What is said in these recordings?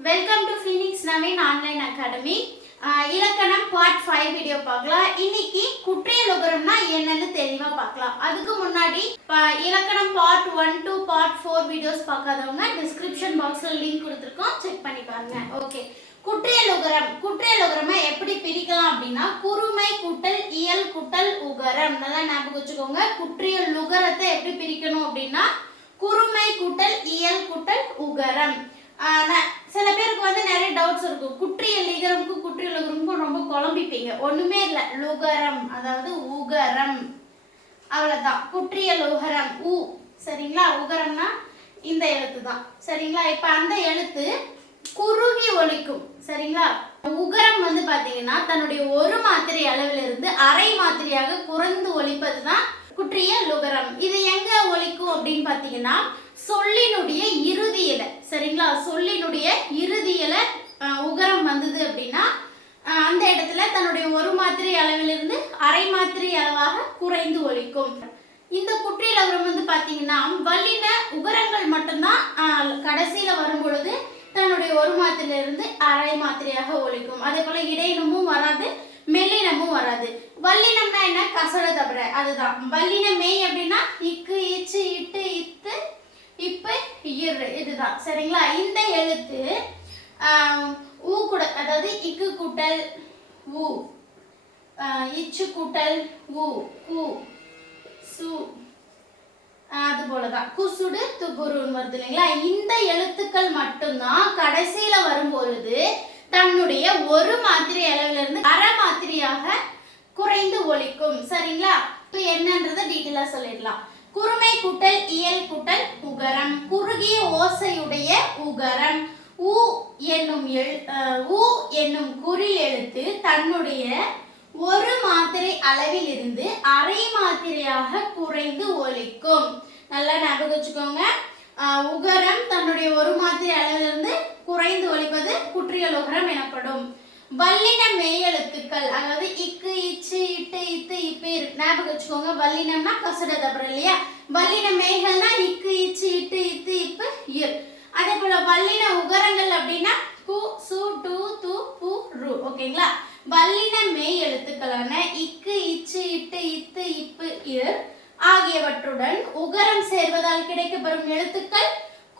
Welcome to Phoenix Naveen online academy இலக்கணம் part five video பார்க்கலாம். இன்னைக்கு குற்றியலுகரம்னா என்னன்னு தெளிவாக பார்க்கலாம். அதுக்கு முன்னாடி ப- இலக்கணம் part one two part four videos பார்க்காதவங்க டிஸ்கிரிப்ஷன் பாக்ஸில் லிங்க் கொடுத்துருக்கோம். செக் பண்ணி பாருங்க. ஓகே குற்றியலுகரம். குற்றியலுகரமா எப்படி பிரிக்கலாம் அப்படின்னா குறுமை கூட்டல் இயல் கூட்டல் உகரம். நல்லா ஞாபகம் வச்சுக்கோங்க. குற்றியல் உகரத்தை எப்படி பிரிக்கணும் அப்படின்னா குறுமை கூட்டல் இயல் கூட்டல் உகரம் ஆஹ் ந- சில பேருக்கு வந்து நிறைய டவுட்ஸ் இருக்கும் குற்றியல் லிகரமுக்கும் குற்றியல் உகரமுக்கும் ரொம்ப குழம்பிப்பீங்க. ஒண்ணுமே இல்லை. லுகரம் அதாவது உகரம். அவ்வளவுதான். குற்றியல் உகரம் உ. சரிங்களா? உகரம்னா இந்த எழுத்து தான். சரிங்களா? இப்ப அந்த எழுத்து குறுகி ஒழிக்கும் சரிங்களா? உகரம் வந்து பாத்தீங்கன்னா தன்னுடைய ஒரு மாத்திரை அளவிலிருந்து அரை மாத்திரையாக குறைந்து ஒழிப்பது தான் குற்றிய லுகரம். இது எங்க ஒழிக்கும் அப்படின்னு பாத்தீங்கன்னா சொல்லினுடைய இறுதியில. சரிங்களா? சொல்லினுடைய இறுதியில உகரம் வந்தது அப்படின்னா அந்த இடத்துல தன்னுடைய ஒரு மாத்திரை அளவிலிருந்து அரை மாத்திரை அளவாக குறைந்து ஒழிக்கும் இந்த குற்றியல் வந்து பார்த்தீங்கன்னா வல்லின உகரங்கள் மட்டும்தான் கடைசியில் வரும்பொழுது வரும் பொழுது தன்னுடைய ஒரு மாத்திரையிலிருந்து அரை மாத்திரையாக ஒழிக்கும் அதே போல இடையினமும் வராது மெல்லினமும் வராது. வல்லினம்னா என்ன? கசட தவிர அதுதான். வல்லினமே அப்படின்னா இக்கு இச்சு இட்டு இத்து இப்ப இரு இதுதான். சரிங்களா? இந்த எழுத்து ஊ கூட அதாவது இக்கு கூட்டல் ஊ. இச்சு கூட்டல் ஊ கூ சு. அது போலதான். குசுடு துகுருன்னு வருது இல்லைங்களா? இந்த எழுத்துக்கள் மட்டும்தான் கடைசியில வரும்பொழுது தன்னுடைய ஒரு மாத்திரை அளவுல இருந்து அரை மாத்திரையாக குறைந்து ஒழிக்கும் சரிங்களா? இப்போ என்னன்றதை டீட்டெயிலா சொல்லிடலாம். குறுமை கூட்டல் இயல் கூட்டல் உகரம். குறுகிய ஓசையுடைய உகரம். உ என்னும் எழு ஊ உ என்னும் குறி எழுத்து தன்னுடைய ஒரு மாத்திரை அளவில் இருந்து அரை மாத்திரையாக குறைந்து ஒலிக்கும். நல்லா ஞாபகம் வச்சுக்கோங்க. உகரம் தன்னுடைய ஒரு மாத்திரை அளவிலிருந்து குறைந்து ஒலிப்பது குற்றியல் உகரம் எனப்படும். வல்லின மெய்யெழுத்துக்கள் அதாவது இக்கு இச்சு இட்டு இத்து இப்பு ஞாபகம் வச்சுக்கோங்க. வல்லினம்னா கசட தப்புறம் இல்லையா? வல்லின மெய்கள்னா இக்கு இச்சு இட்டு இத்து இப்பு இர். அதே போல வல்லின உகரங்கள் அப்படின்னா கு சு டு து பு ரு. ஓகேங்களா? வல்லின மெய் எழுத்துக்களான இக்கு இச்சு இட்டு இத்து இப்பு இர் ஆகியவற்றுடன் உகரம் சேர்வதால் கிடைக்கப்பெறும் எழுத்துக்கள்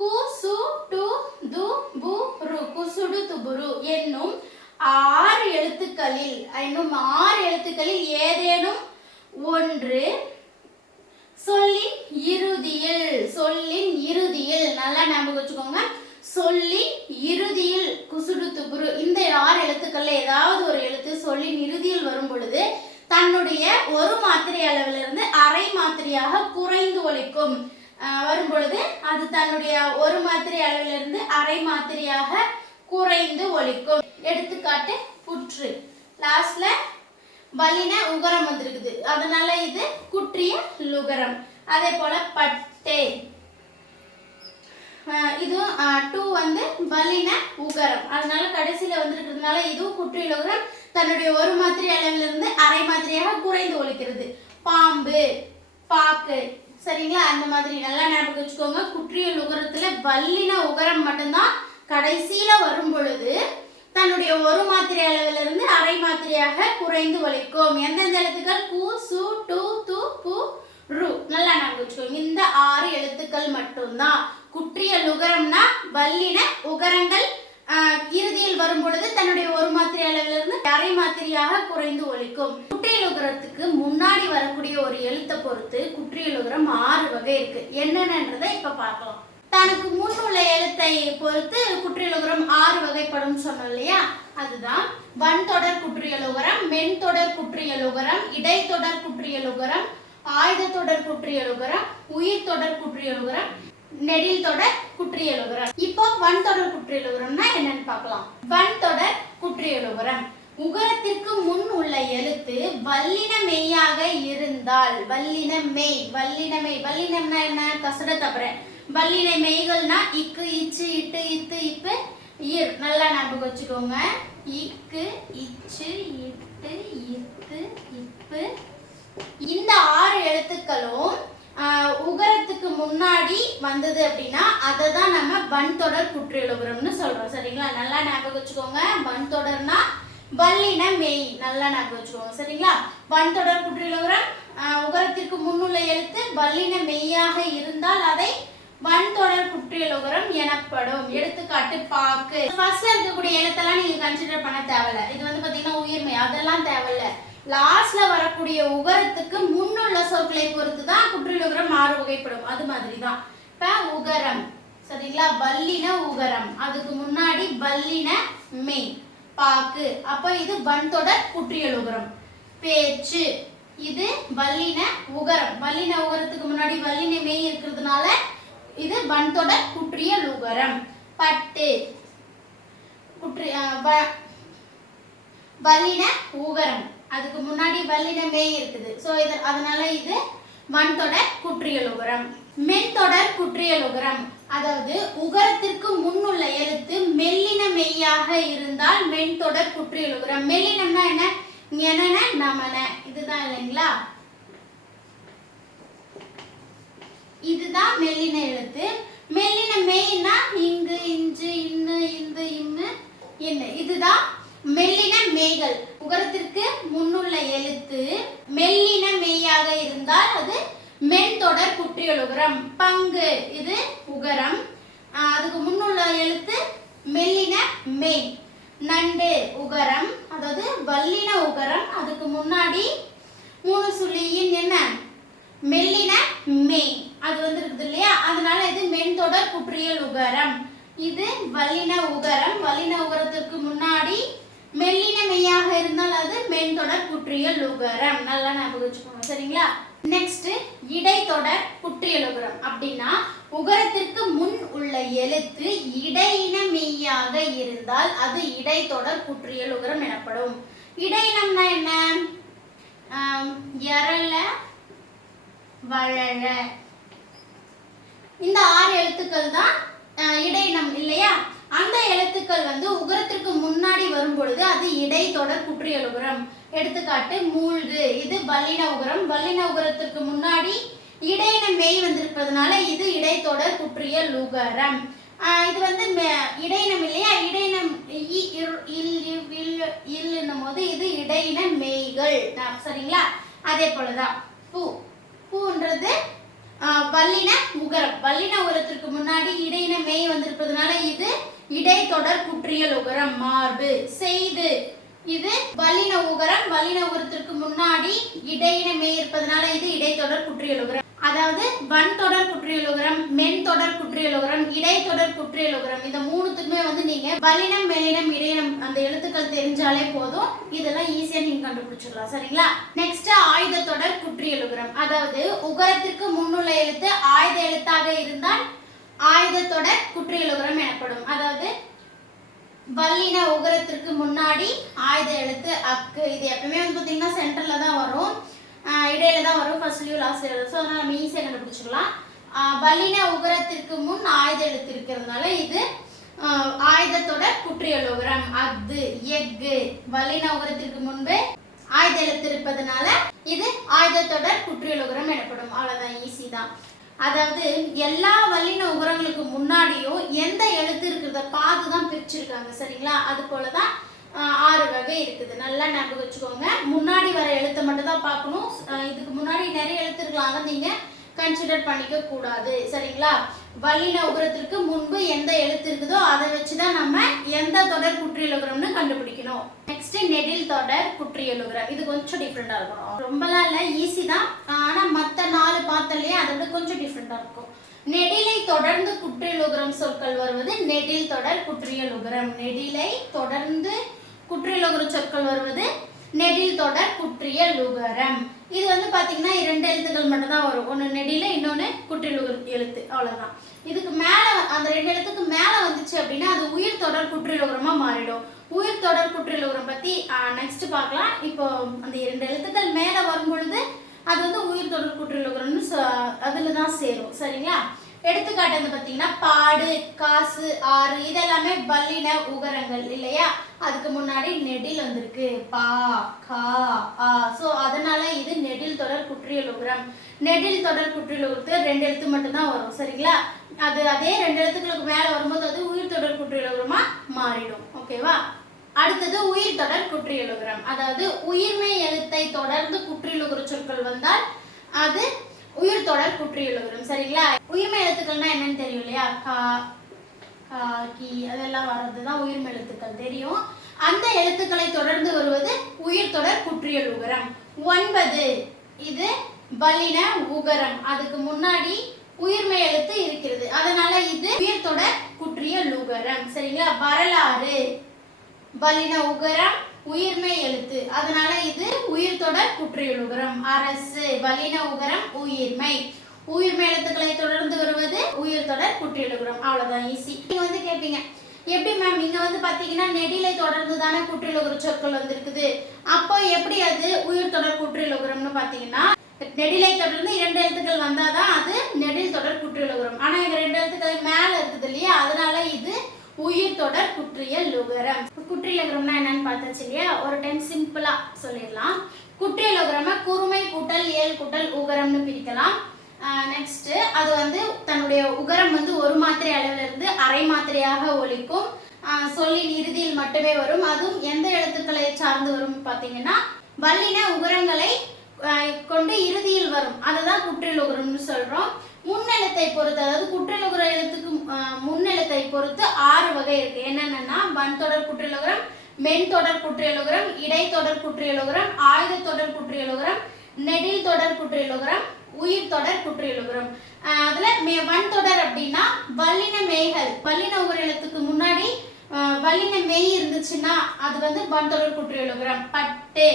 கு சு டு து பு ரு. குசுடு துபுரு என்னும் ஆறு எழுத்துக்களில் இன்னும் ஆறு எழுத்துக்களில் ஏதேனும் ஒன்று சொல்லின் இறுதியில் சொல்லின் இறுதியில் நல்லா ஞாபகம் வச்சுக்கோங்க. சொல்லின் இறுதியில் குசுடு துபுரு இந்த ஆறு எழுத்துக்கள்ல ஏதாவது ஒரு எழுத்து சொல்லின் இறுதியில் வரும் பொழுது தன்னுடைய ஒரு மாத்திரை அளவிலிருந்து அரை மாத்திரையாக குறைந்து ஒலிக்கும் வரும் பொழுது அது தன்னுடைய ஒரு மாத்திரை அளவிலிருந்து அரை மாத்திரையாக குறைந்து ஒழிக்கும். எடுத்துக்காட்டு புற்று. லாஸ்ட்ல வல்லின உகரம் வந்திருக்குது. அதனால இது குற்றிய லுகரம். அதே போல பட்டே. இதுவும் டூ வந்து வலின உகரம். அதனால கடைசியில வந்திருக்கிறதுனால இதுவும் குற்றிய உகரம் தன்னுடைய ஒரு மாதிரி அளவிலிருந்து அரை மாதிரியாக குறைந்து ஒழிக்கிறது பாம்பு பாக்கு. சரிங்களா? அந்த மாதிரி நல்லா ஞாபகம் வச்சுக்கோங்க. குற்றிய உகரத்துல வல்லின உகரம் மட்டும்தான் கடைசியில வரும் பொழுது தன்னுடைய ஒரு மாத்திரை அளவிலிருந்து அரை மாத்திரையாக குறைந்து ஒலிக்கும் எந்தெந்த எழுத்துக்கள்? கு சு டு து பு ரு. நல்லா ஞாபகம் இந்த ஆறு எழுத்துக்கள் மட்டும்தான். குற்றிய உகரம்னா வல்லின உகரங்கள் இறுதியில் வரும் பொழுது தன்னுடைய ஒரு மாத்திரை அளவிலிருந்து அரை மாத்திரையாக குறைந்து ஒலிக்கும் குற்றியல் உகரத்துக்கு முன்னாடி வரக்கூடிய ஒரு எழுத்தை பொறுத்து குற்றியல் உகரம் ஆறு வகை இருக்கு. என்னென்னன்றதை இப்ப பார்க்கலாம். தனக்கு முன் உள்ள எழுத்தை பொறுத்து குற்றியலுகரம் ஆறு வகைப்படும் சொன்னோம் இல்லையா அதுதான் வன்தொடர் குற்றியலுகரம் மென்தொடர் குற்றியலுகரம் இடைத்தொடர் குற்றியலுகரம் ஆயுதத்தொடர் குற்றியலுகரம் உயிர் தொடர் குற்றியலுகரம் நெடில் தொடர் குற்றியலுகரம். இப்போ வன்தொடர் குற்றியலுகரம்னா என்னன்னு பார்க்கலாம். வன்தொடர் குற்றியலுகரம். உகரத்திற்கு முன் உள்ள எழுத்து வல்லின மெய்யாக இருந்தால் வல்லின மெய் வல்லின மெய் வல்லினம்னா என்ன? கசட தவிர வல்லின மெய்கள்னா இக்கு இச்சு இட்டு இத்து இப்பு இர். நல்லா ஞாபகம் வச்சுக்கோங்க. இக்கு இச்சு இட்டு இத்து இப்பு. இந்த ஆறு எழுத்துக்களும் உகரத்துக்கு முன்னாடி வந்தது அப்படின்னா அதை தான் நம்ம வன்தொடர் குற்றியலுகரம்னு சொல்றோம். சரிங்களா? நல்லா ஞாபகம் வச்சுக்கோங்க. வன்தொடர்னா வல்லின மெய். நல்லா ஞாபகம் வச்சுக்கோங்க. சரிங்களா? வன்தொடர் குற்றியலுகரம் உகரத்திற்கு முன்னுள்ள எழுத்து வல்லின மெய்யாக இருந்தால் அதை வன்தொடர் தொடர் எனப்படும். எடுத்துக்காட்டு பாக்கு. ஃபர்ஸ்ட்ல இருக்கக்கூடிய எழுத்தெல்லாம் நீங்க கன்சிடர் பண்ண தேவையில்ல. இது வந்து பாத்தீங்கன்னா உயிர்மை. அதெல்லாம் தேவையில்ல. லாஸ்ட்ல வரக்கூடிய உகரத்துக்கு முன்னுள்ள சொற்களை பொறுத்து தான் குற்றியலுகரம் மாறு வகைப்படும். அது மாதிரி தான் இப்ப உகரம். சரிங்களா? வல்லின உகரம். அதுக்கு முன்னாடி வல்லின மெய். பாக்கு. அப்ப இது வன்தொடர் புற்றியலுகரம் பேச்சு. இது வல்லின உகரம். வல்லின உகரத்துக்கு முன்னாடி வல்லின மெய் இருக்கிறதுனால இது வன்தொடர் குற்றியல் உகரம் பட்டு. குற்றிய வ- வல்லின ஊகரம். அதுக்கு முன்னாடி வல்லின இருக்குது. ஸோ இது அதனால இது வன்தொடர் குற்றியல் உகரம் மென்தொடர் குற்றியல் உகரம் அதாவது உகரத்திற்கு முன்னுள்ள எழுத்து மெல்லின மெய்யாக இருந்தால் மென்தொடர் குற்றியல் உகரம் மெல்லினம்னா என்ன? ஞனன நமன. இதுதான் இல்லைங்களா? இதுதான் மெல்லின எழுத்து. மெல்லின மெய்னா இங்கு இஞ்சு இன்னு இந்து இன்னு என்ன இதுதான் மெல்லின மெய்கள். உகரத்திற்கு முன்னுள்ள எழுத்து மெல்லின மெய்யாக இருந்தால் அது மென் தொடர் குற்றியல் உகரம் பங்கு இது உகரம். அதுக்கு முன்னுள்ள எழுத்து மெல்லின மெய். நண்டு உகரம். அதாவது வல்லின உகரம். அதுக்கு முன்னாடி மூணு சுழியின் என்ன மெல்லின மெய் அது வந்து இருக்குது இல்லையா அதனால இது மென்தொடர் குற்றியல் உகரம் இது வல்லின உகரம். வல்லின உகரத்திற்கு முன்னாடி மெல்லின மெய்யாக இருந்தால் அது மென்தொடர் குற்றியல் உகரம். நல்லா ஞாபகம் வச்சுக்கோங்க சரிங்களா? நெக்ஸ்ட் இடைத்தொடர் குற்றியல் உகரம். அப்படின்னா உகரத்திற்கு முன் உள்ள எழுத்து இடையின மெய்யாக இருந்தால் அது இடைத்தொடர் குற்றியல் உகரம் எனப்படும். இடையினம்னா என்ன? எரல வழல இந்த ஆறு எழுத்துக்கள் தான் இடையினம் இல்லையா? அந்த எழுத்துக்கள் வந்து உகரத்திற்கு முன்னாடி வரும் பொழுது அது இடைத்தொடர் குற்றியல் உகரம். எடுத்துக்காட்டு மூழ்கு. இது வல்லின உகரம். வல்லின உகரத்திற்கு முன்னாடி இடையின மெய் வந்திருப்பதனால இது இடைத்தொடர் குற்றியல் உகரம். இது வந்து இடையினம் இல்லையா? இடையினம் இ, இல்லுன்னும் போது இது இடையின மெய்கள். சரிங்களா? அதே போலதான். பூ. பூன்றது வல்லின உகரம். வல்லின உரத்திற்கு முன்னாடி இடையின மெய் வந்திருப்பதனால இது இடைத்தொடர் குற்றியல் உகரம் மார்பு. செய்து இது வல்லின உகரம். வல்லின உகரத்திற்கு முன்னாடி இடையின மெய் இருப்பதனால இது இடைத்தொடர் குற்றியல் உகரம். அதாவது வன் தொடர் குற்றியல் உகரம் மென் தொடர் குற்றியல் உகரம் இடைத்தொடர் குற்றியல் உகரம் இந்த மூணுத்துக்குமே வந்து நீங்க பலினம் மெலினம் இடையினம் அந்த எழுத்துக்கள் தெரிஞ்சாலே போதும். இதெல்லாம் ஈஸியா நீங்க கண்டுபிடிச்சிடலாம். சரிங்களா? நெக்ஸ்ட் ஆயுத தொடர் குற்றியல் உகரம் அதாவது உகரத்திற்கு முன்னுள்ள எழுத்து ஆயுத எழுத்தாக இருந்தால் ஆயுத தொடர் குற்றியல் உகரம் எனப்படும். அதாவது வல்லின உகரத்திற்கு முன்னாடி ஆயுத எழுத்து அக்கு. இது எப்பவுமே வந்து பார்த்தீங்கன்னா சென்டர்ல தான் வரும். இடையில தான் வரும். ஃபர்ஸ்ட்லயும் லாஸ்ட்ல வரும். ஸோ அதனால நம்ம ஈஸியாக கண்டுபிடிச்சிக்கலாம் வல்லின உகரத்திற்கு முன் ஆயுத எழுத்து இருக்கிறதுனால இது ஆயுதத்தோட குற்றியல் உகரம். அஃது எஃகு. வல்லின உகரத்திற்கு முன்பு ஆயுத எழுத்து இருப்பதனால இது ஆயுதத்தோட குற்றியல் உகரம் எனப்படும். அவ்வளோதான் ஈஸி தான். அதாவது எல்லா வல்லின உகரங்களுக்கு முன்னாடியும் எந்த எழுத்து இருக்கிறத பார்த்து தான் பிரிச்சிருக்காங்க சரிங்களா? அது போல தான் ஆறு வகை இருக்குது. நல்லா ஞாபகம் வச்சுக்கோங்க. முன்னாடி வர எழுத்தை மட்டும் தான் பார்க்கணும் இதுக்கு முன்னாடி நிறைய எழுத்து இருக்கலாம். அதை கன்சிடர் பண்ணிக்க கூடாது. சரிங்களா? வல்லின உகரத்திற்கு முன்பு எந்த எழுத்து இருக்குதோ அதை வச்சு தான் நம்ம எந்த தொடர் குற்றியலுகரம்னு கண்டுபிடிக்கணும். நெக்ஸ்ட் நெடில் தொடர் குற்றியலுகரம் இது கொஞ்சம் டிஃப்ரெண்டா இருக்கும். ரொம்பலாம் இல்லை ஈஸி தான். ஆனா மற்ற நாலு பார்த்தலையே அதை விட கொஞ்சம் டிஃப்ரெண்டா இருக்கும். நெடிலை தொடர்ந்து குற்றியலுகரம் சொற்கள் வருவது நெடில் தொடர் குற்றியலுகரம் நெடிலை தொடர்ந்து குற்றியலுகரம் சொற்கள் வருவது நெடில் தொடர் குற்றியல் உகரம் இது வந்து பார்த்தீங்கன்னா இரண்டு எழுத்துக்கள் மட்டும் தான் வரும். ஒன்று நெடியில் இன்னொன்று குற்றியல் எழுத்து. அவ்வளோதான் இதுக்கு மேலே அந்த ரெண்டு எழுத்துக்கு மேலே வந்துச்சு அப்படின்னா அது உயிர் தொடர் குற்றிலுகரமாக மாறிடும். உயிர் தொடர் குற்றிலுகரம் பற்றி நெக்ஸ்ட் பார்க்கலாம். இப்போ அந்த இரண்டு எழுத்துக்கள் மேலே வரும் பொழுது அது வந்து உயிர் தொடர் குற்றிலுகரம்னு அதில் தான் சேரும். சரிங்களா? எடுத்துக்காட்டு வந்து பார்த்தீங்கன்னா பாடு காசு ஆறு இதெல்லாமே வல்லின உகரங்கள் இல்லையா? அதுக்கு முன்னாடி நெடில் வந்திருக்கு. பா கா ஆ. ஸோ அதனால இது நெடில் தொடர் குற்றியல் உகரம். நெடில் தொடர் குற்றியல் உகரத்து ரெண்டு எழுத்து மட்டும்தான் வரும் சரிங்களா? அது அதே ரெண்டு எழுத்துக்களுக்கு மேலே வரும்போது அது உயிர் தொடர் குற்றியல் உகரமா மாறிடும் ஓகேவா? அடுத்தது உயிர் தொடர் குற்றியலுகரம் அதாவது உயிர்மை எழுத்தை தொடர்ந்து குற்றியலுகர சொற்கள் வந்தால் அது உயிர் தொடர் குற்றியலுகரம் சரிங்களா? உயிர்மை எழுத்துக்கள்னா என்னன்னு தெரியும் இல்லையா? கா கா கி அதெல்லாம் வர்றது தான் உயிர்மை எழுத்துக்கள் தெரியும். அந்த எழுத்துக்களை தொடர்ந்து வருவது உயிர் தொடர் குற்றியல் உகரம். ஒன்பது இது பலின உகரம். அதுக்கு முன்னாடி உயிர்மை எழுத்து இருக்கிறது. அதனால இது உயிர் தொடர் குற்றியல் உகரம் சரிங்களா? வரலாறு. பலின உகரம் உயிர்மை எழுத்து. அதனால இது உயிர் தொடர் குற்றியல் உகரம் அரசு வலின உகரம் உயிர்மை. உயிர்மை எழுத்துக்களை தொடர்ந்து வருவது உயிர் தொடர் குற்றியல் உகரம் அவ்வளவுதான் ஈஸி நீங்க வந்து கேட்பீங்க எப்படி மேம் இங்க வந்து பாத்தீங்கன்னா நெடிலை தொடர்ந்து தானே குற்றியல் உகர சொற்கள் வந்திருக்குது. அப்போ எப்படி அது உயிர் தொடர் குற்றியல் உகரம்னு பாத்தீங்கன்னா நெடிலை தொடர்ந்து இரண்டு எழுத்துக்கள் வந்தாதான் அது நெடில் தொடர் குற்றியல் உகரம் ஆனா இங்க ரெண்டு எழுத்துக்கள் மேல இருக்குது இல்லையா? அதனால இது உயிர் தொடர் குற்றியல் உகரம் குற்றியல் உகரம்னா பார்த்தாச்சு இல்லையா? ஒரு டைம் சிம்பிளாக சொல்லிடலாம். குற்றியல் உகரம குறுமை கூட்டல் ஏல் கூட்டல் உகரம்னு பிரிக்கலாம். நெக்ஸ்ட்டு அது வந்து தன்னுடைய உகரம் வந்து ஒரு மாத்திரை அளவில் இருந்து அரை மாத்திரையாக ஒலிக்கும் சொல்லின் இறுதியில் மட்டுமே வரும். அதுவும் எந்த எழுத்துக்களை சார்ந்து வரும் பார்த்தீங்கன்னா வல்லின உகரங்களை கொண்டு இறுதியில் வரும். அதுதான் குற்றியல் உகரம்னு சொல்கிறோம் முன்னெழுத்தை பொறுத்து அதாவது குற்றியல் உகர எழுத்துக்கு முன்னெழுத்தை பொறுத்து ஆறு வகை இருக்கு. என்னென்னன்னா வன்தொடர் குற்றியல் மென் தொடர் குற்றியலுகரம் இடை இடைத்தொடர் குற்றியல் உகரம் ஆயுத தொடர் குற்றியலகரம் நெடில் தொடர் குற்றியல் உயிர் தொடர் குற்றியல் உகரம் அதுல மே வன் தொடர் அப்படின்னா வல்லின மேய்கள். வல்லின உகர முன்னாடி வல்லின மெய் இருந்துச்சுன்னா அது வந்து வன் தொடர் குற்றியல் பட்டு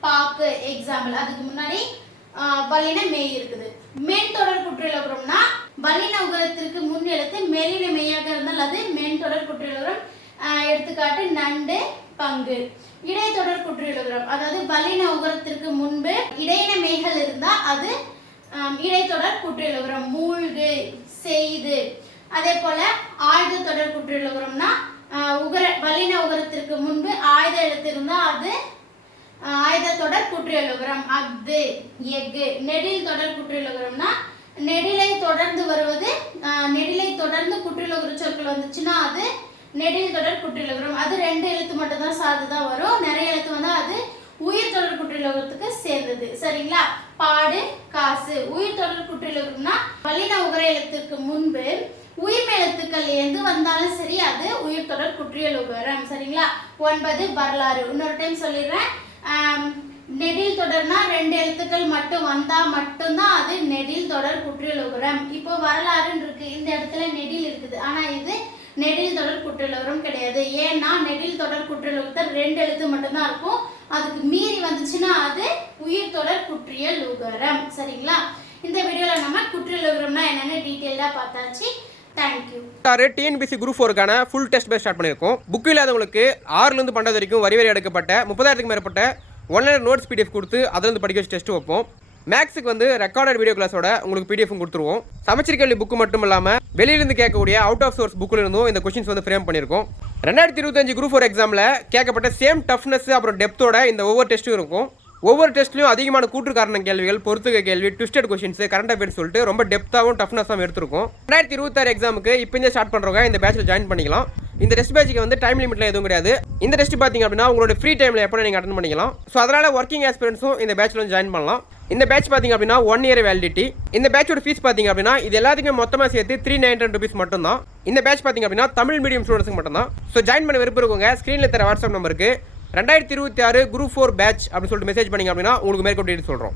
பாக்கு எக்ஸாம்பிள் அதுக்கு முன்னாடி வல்லின மெய் இருக்குது. மென் தொடர் குற்றியல் உகரம்னா வல்லின உகரத்திற்கு முன் எழுத்து மெல்லின மெய்யாக இருந்தால் அது மென் தொடர் குற்றியல் எடுத்துக்காட்டு நண்டு பங்கு. இடைத்தொடர் குற்றியல் அதாவது வல்லின உகரத்திற்கு முன்பு இடையின மெய்கள் இருந்தால் அது இடைத்தொடர் குற்றியல் மூழ்கு செய்து. அதே போல ஆயுத தொடர் குற்றியல் உகர வல்லின உகரத்திற்கு முன்பு ஆயுத எழுத்து அது ஆயுத தொடர் குற்றியலகரம் அஃது எஃகு. நெடில் தொடர் குற்றியலுகரம்னா நெடிலை தொடர்ந்து வருவது நெடிலை தொடர்ந்து குற்றியல் சொற்கள் வந்துச்சுன்னா அது நெடில் தொடர் குற்றியல் அது ரெண்டு எழுத்து மட்டும் தான் சார்ந்து தான் வரும். நிறைய எழுத்து வந்தால் அது உயிர் தொடர் குற்றியலுகரத்துக்கு சேர்ந்தது. சரிங்களா? பாடு காசு. உயிர் தொடர் குற்றியலுகரம்னா வல்லின உகர எழுத்துக்கு முன்பு உயிர் எழுத்துக்கள் எது வந்தாலும் சரி அது உயிர் தொடர் குற்றியலுகரம் சரிங்களா? ஒன்பது வரலாறு. இன்னொரு டைம் சொல்லிடுறேன். நெடில் தொடர்னா ரெண்டு எழுத்துக்கள் மட்டும் வந்தா மட்டும்தான் அது நெடில் தொடர் குற்றியலுகரம் இப்போ வரலாறுன்னு இருக்கு. இந்த இடத்துல நெடில் இருக்குது. ஆனா இது நெடில் தொடர் குற்றலவரும் கிடையாது. ஏன்னா நெடில் தொடர் குற்றியலுகரத்தில் ரெண்டு எழுத்து மட்டும்தான் இருக்கும். அதுக்கு மீறி வந்துச்சுன்னா அது உயிர் தொடர் குற்றியல் உகரம். சரிங்களா? இந்த வீடியோவில் நம்ம குற்றியல் உகரம்னா டீட்டெயிலாக பார்த்தாச்சு. தேங்க்யூ டிஎன்பிசி குரூப் ஃபோருக்கான ஃபுல் டெஸ்ட் பேஸ் ஸ்டார்ட் பண்ணியிருக்கோம். புக் இல்லாதவங்களுக்கு ஆறுலேருந்து பன்னெண்டு வரைக்கும் வரி வரி எடுக்கப்பட்ட முப்பதாயிரத்துக்கு மேற்பட்ட ஒன்லைன் நோட்ஸ் பிடிஎஃப் கொடுத்து அதுலேருந்து படிக்க வச்சு டெஸ்ட் வைப்போம். மேக்ஸுக்கு வந்து ரெக்கார்டட் வீடியோ கிளாஸோட உங்களுக்கு பிடிஎஃப் கொடுத்துருவோம். சமச்சீர் கல்வி புக்கு மட்டும் இல்லாமல் வெளியிலிருந்து கேட்கக்கூடிய அவுட் ஆஃப் சோர்ஸ் புக்கில் இருந்தும் இந்த கொஸ்டின்ஸ் வந்து ஃப்ரேம் பண்ணியிருக்கோம். ரெண்டாயிரத்தி இருபத்தஞ்சு குரூப் ஃபோர் எக்ஸாமில் கேட்கப்பட்ட சேம் டஃப்னஸ் அப்புறம் டெப்த்தோட இந்த ஒவ்வொரு டெஸ்ட்டும் இருக்கும். ஒவ்வொரு டெஸ்ட்லையும் அதிகமான கூற்று காரண கேள்விகள் பொறுத்துக்க கேள்வி ட்விஸ்டட் கொஸ்டின்ஸ் கரண்ட் அஃபேர்ஸ் சொல்லிட்டு ரொம்ப டெப்த்தாகவும் டஃப்னஸாகவும் எடுத்திருக்கும். ரெண்டாயிரத்தி இருபத்தாறு எக்ஸாமுக்கு இப்போ ஸ்டார்ட் பண்ணுறவங்க இந்த பேட்சில் ஜாயின் பண்ணிக்கலாம். இந்த டெஸ்ட் பேஜுக்கு வந்து டைம் லிமிட்ல எதுவும் கிடையாது. இந்த டெஸ்ட் பார்த்தீங்க அப்படின்னா உங்களோட ஃப்ரீ டைமில் எப்போ நீங்கள் அட்டன் பண்ணிக்கலாம். ஸோ அதனால் ஒர்க்கிங் எக்ஸ்பீரியன்ஸும் இந்த பேட்சில் வந்து ஜாயின் பண்ணலாம். இந்த பேட்ச் பார்த்தீங்க அப்படின்னா ஒன் இயர் வேலிடிட்டி இந்த பேட்சோட ஃபீஸ் பார்த்தீங்க அப்படின்னா இது எல்லாத்துக்கும் மொத்தமாக சேர்த்து த்ரீ நைன் ஹண்ட்ரட் ருபீஸ் மட்டும் தான் இந்த பேட்ச் பார்த்தீங்க அப்படின்னா தமிழ் மீடியம் ஸ்டூடெண்ட்ஸ்க்கு மட்டும் தான் ஸோ ஜாயின் பண்ண விருப்பம் இருக்கவங்க ஸ்க்ரீனில் தர வாட்ஸ்அப் நம்பருக்கு ரெண்டாயிரத்தி இருபத்தி ஆறு குரூப் ஃபோர் பேட்ச் அப்படின்னு சொல்லிட்டு மெசேஜ் பண்ணிங்க அப்படின்னா உங்களுக்கு மேற்கொண்டு சொல்கிறோம்